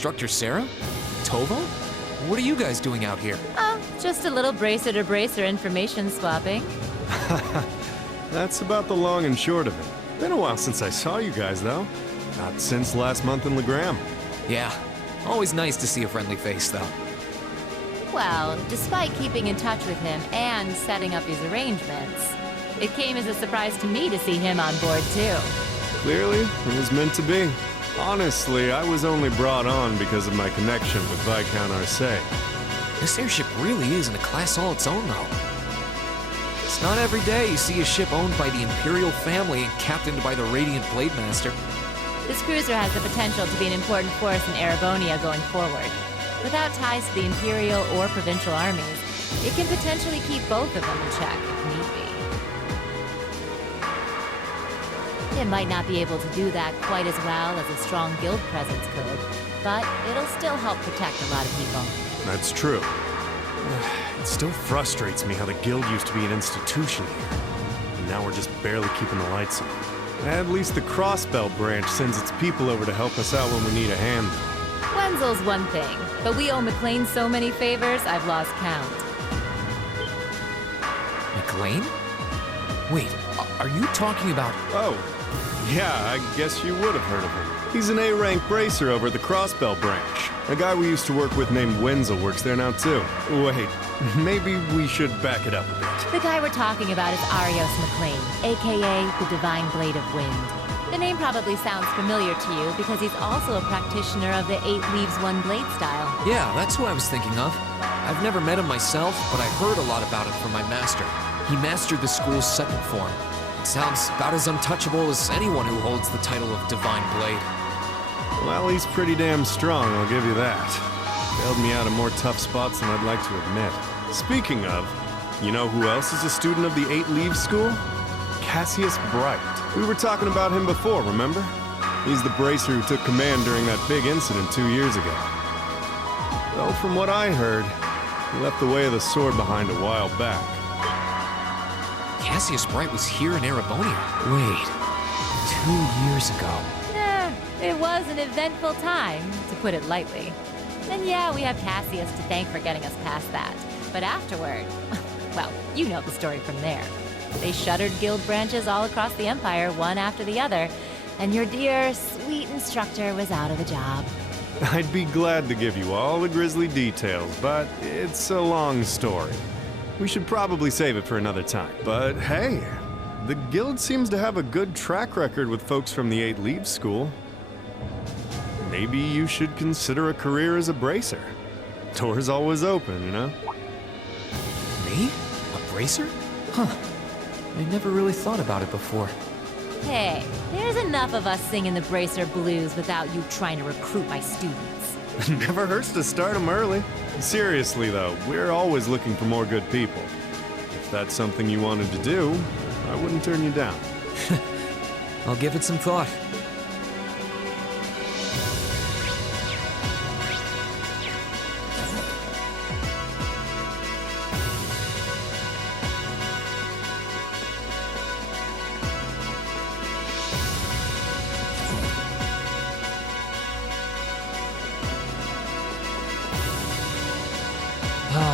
Instructor Sarah? Tova? What are you guys doing out here? Oh, just a little bracer-to-bracer information swapping. That's about the long and short of it. Been a while since I saw you guys, though. Not since last month in Legram. Yeah, always nice to see a friendly face, though. Well, despite keeping in touch with him and setting up his arrangements, it came as a surprise to me to see him on board, too. Clearly, it was meant to be. Honestly, I was only brought on because of my connection with Viscount Arcee. This airship really is in a class all its own, though. It's not every day you see a ship owned by the Imperial family and captained by the Radiant Blade Master. This cruiser has the potential to be an important force in Erebonia going forward. Without ties to the Imperial or Provincial armies, it can potentially keep both of them in check if need be. It might not be able to do that quite as well as a strong guild presence could, but it'll still help protect a lot of people. That's true. It still frustrates me how the guild used to be an institution here. And now we're just barely keeping the lights on. At least the Crossbell branch sends its people over to help us out when we need a hand. Wenzel's one thing, but we owe McLean so many favors, I've lost count. McLean? Wait, are you talking about... Oh, yeah, I guess you would have heard of him. He's an A-rank bracer over at the Crossbell branch. A guy we used to work with named Wenzel works there now too. Wait, maybe we should back it up a bit. The guy we're talking about is Arios McLean, aka the Divine Blade of Wind. The name probably sounds familiar to you because he's also a practitioner of the 8 Leaves One Blade style. Yeah, that's who I was thinking of. I've never met him myself, but I heard a lot about it from my master. He mastered the school's second form. It sounds about as untouchable as anyone who holds the title of Divine Blade. Well, he's pretty damn strong, I'll give you that. Bailed me out of more tough spots than I'd like to admit. Speaking of, you know who else is a student of the 8 Leaves School? Cassius Bright. We were talking about him before, remember? He's the bracer who took command during that big incident 2 years ago. Though from what I heard, he left the way of the sword behind a while back. Cassius Bright was here in Erebonia. Wait, 2 years ago. It was an eventful time, to put it lightly. And yeah, we have Cassius to thank for getting us past that. But afterward, well, you know the story from there. They shuttered guild branches all across the Empire, one after the other, and your dear, sweet instructor was out of a job. I'd be glad to give you all the grisly details, but it's a long story. We should probably save it for another time. But hey, the guild seems to have a good track record with folks from the 8 Leaves School. Maybe you should consider a career as a bracer. Door's always open, you know? Me? A bracer? Huh. I never really thought about it before. Hey, there's enough of us singing the bracer blues without you trying to recruit my students. Never hurts to start them early. Seriously, though, we're always looking for more good people. If that's something you wanted to do, I wouldn't turn you down. I'll give it some thought.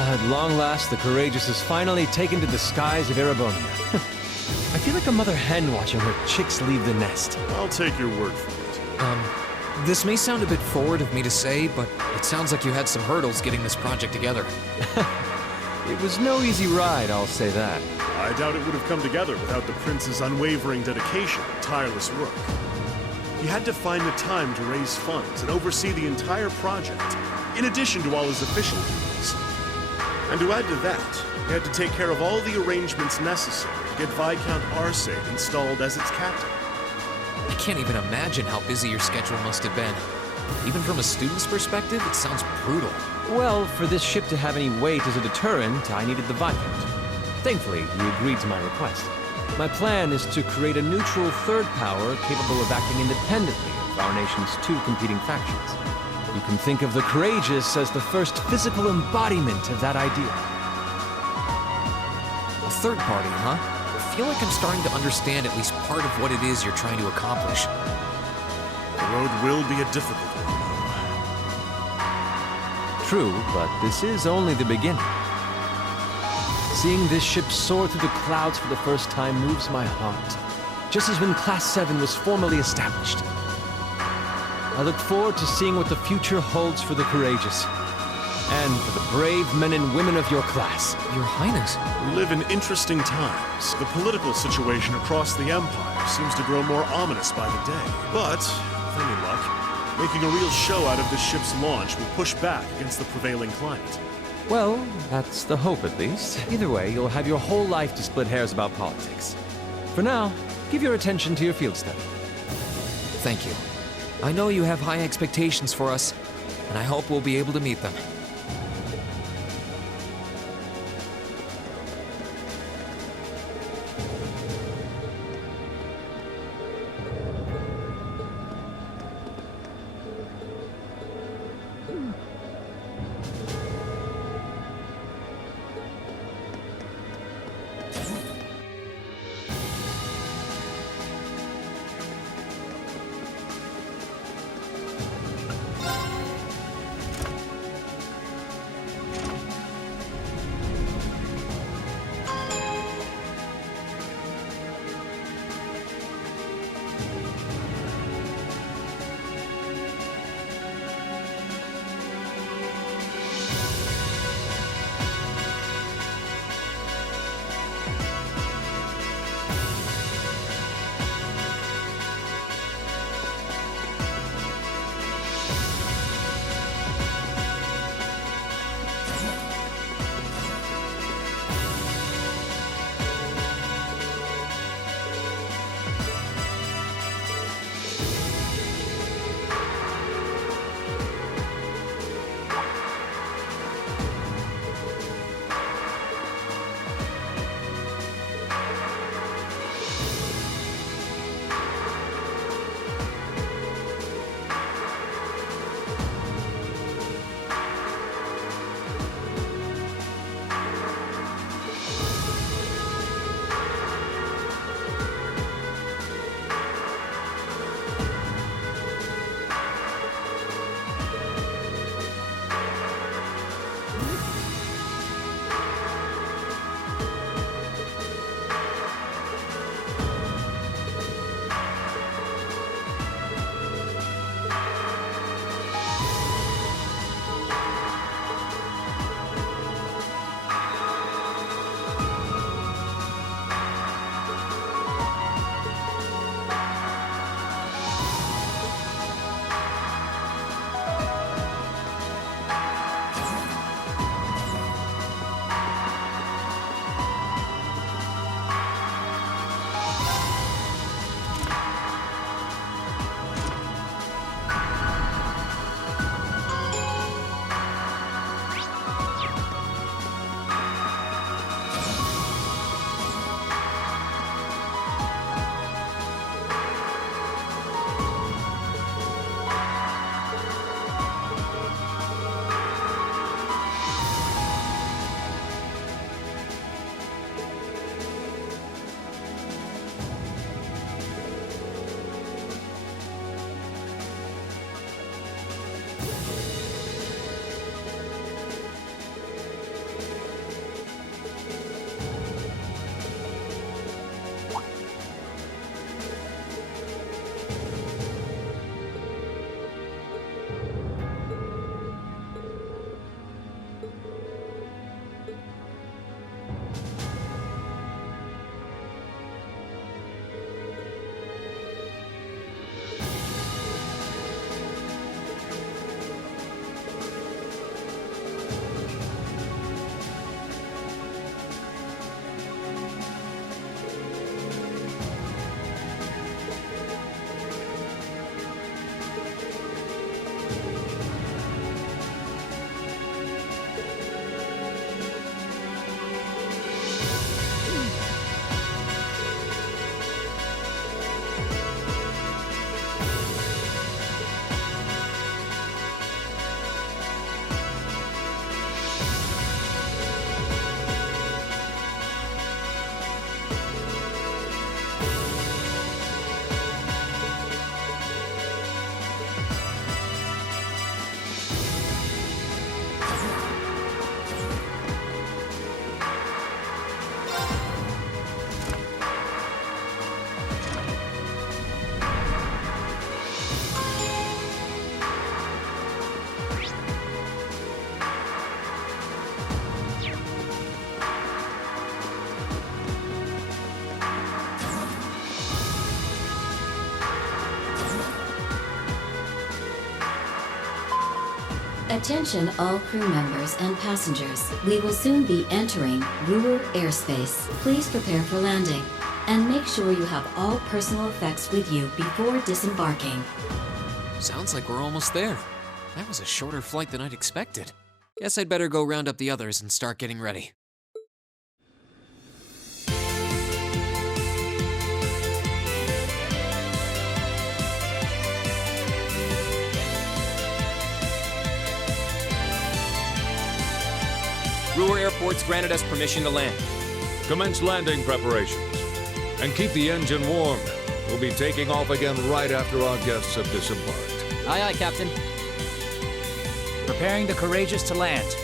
At long last, the Courageous is finally taken to the skies of Erebonia. I feel like a mother hen watching her chicks leave the nest. I'll take your word for it. This may sound a bit forward of me to say, but it sounds like you had some hurdles getting this project together. It was no easy ride, I'll say that. I doubt it would have come together without the Prince's unwavering dedication and tireless work. He had to find the time to raise funds and oversee the entire project, in addition to all his official duties. And to add to that, he had to take care of all the arrangements necessary to get Viscount Arcee installed as its captain. I can't even imagine how busy your schedule must have been. Even from a student's perspective, it sounds brutal. Well, for this ship to have any weight as a deterrent, I needed the Viscount. Thankfully, he agreed to my request. My plan is to create a neutral third power capable of acting independently of our nation's 2 competing factions. You can think of the Courageous as the first physical embodiment of that idea. A third party, huh? I feel like I'm starting to understand at least part of what it is you're trying to accomplish. The road will be a difficult one, though. True, but this is only the beginning. Seeing this ship soar through the clouds for the first time moves my heart, just as when Class 7 was formally established. I look forward to seeing what the future holds for the courageous, and for the brave men and women of your class. Your Highness. We live in interesting times. The political situation across the Empire seems to grow more ominous by the day. But, with any luck, making a real show out of this ship's launch will push back against the prevailing climate. Well, that's the hope at least. Either way, you'll have your whole life to split hairs about politics. For now, give your attention to your field study. Thank you. I know you have high expectations for us, and I hope we'll be able to meet them. Attention all crew members and passengers. We will soon be entering Ruhr airspace. Please prepare for landing and make sure you have all personal effects with you before disembarking. Sounds like we're almost there. That was a shorter flight than I'd expected. Guess I'd better go round up the others and start getting ready. Ruhr Airport's granted us permission to land. Commence landing preparations. And keep the engine warm. We'll be taking off again right after our guests have disembarked. Aye, aye, Captain. Preparing the Courageous to land.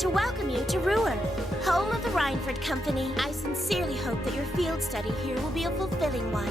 To welcome you to Ruhr, home of the Reinford Company. I sincerely hope that your field study here will be a fulfilling one.